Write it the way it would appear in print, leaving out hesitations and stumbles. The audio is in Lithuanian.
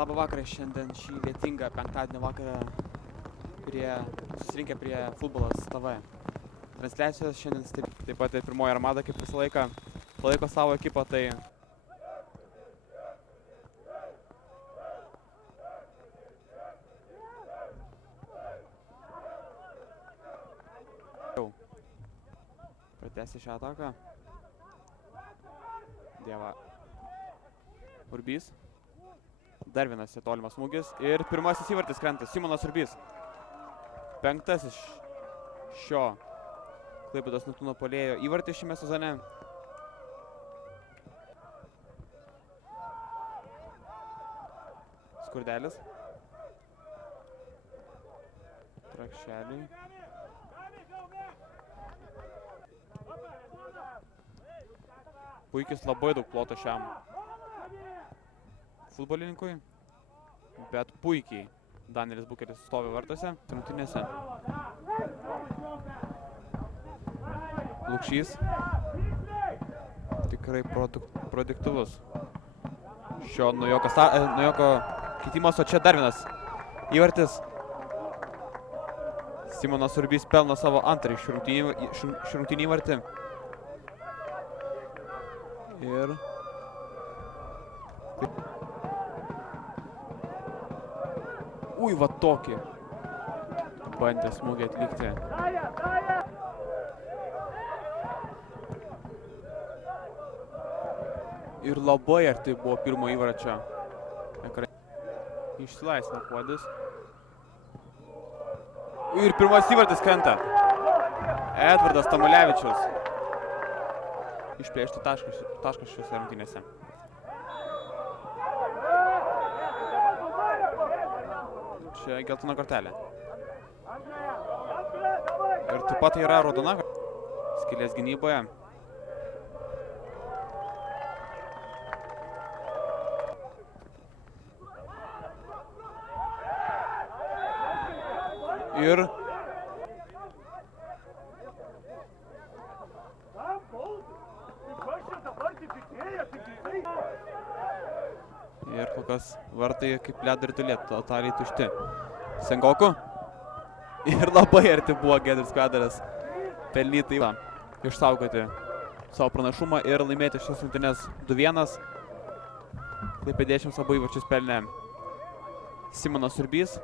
Labą vakarą šiandien šį lietingą penktadienio vakarą susirinkę prie Futbolas TV. Transliacijos šiandien taip pat ir pirmoji Armada, kaip visą laiką, palaiko savo ekipą, tai pratęsti šią ataką. Dieva. Urbys. Dar vienas tolimas smūgis. Ir pirmasis įvartis krenta. Simonas Urbys. Penktasis šio Klaipėdos Neptūno puolėjo įvartis šiame sezone. Skurdelis. Trakšeliai. Puikis, labai daug ploto šiam futbolininkui, bet puikiai Danielis Bukeris stovi vartuose, rungtynėse. Lukšys tikrai produktyvus. Šio Nujoko keitimas, o čia dar vienas įvartis. Simonas Urbys pelno savo antrąjį šrungtinį įvartį. Ir va tokį bandė smūgį atlikti. Ir labai arti buvo pirmo įvarčio. Išsilaisvino Puodis. Ir pirmas įvartis krenta. Edvardas Tamulevičius. Išplėšti tašką šiuose rungtynėse. Čia geltona kortelė. Ir taip pat yra raudona skylės gynyboje. Ir kol kas vartai kaip ledo ritulė, totaliai tušti. Sengoku. Ir labai arti buvo Giedrius Kvedaras pelnyti išsaugoti savo pranašumą ir laimėti šias rungtynes 2-1. Klaipėdiečiams abu įvarčius pelnė Simonas Urbys.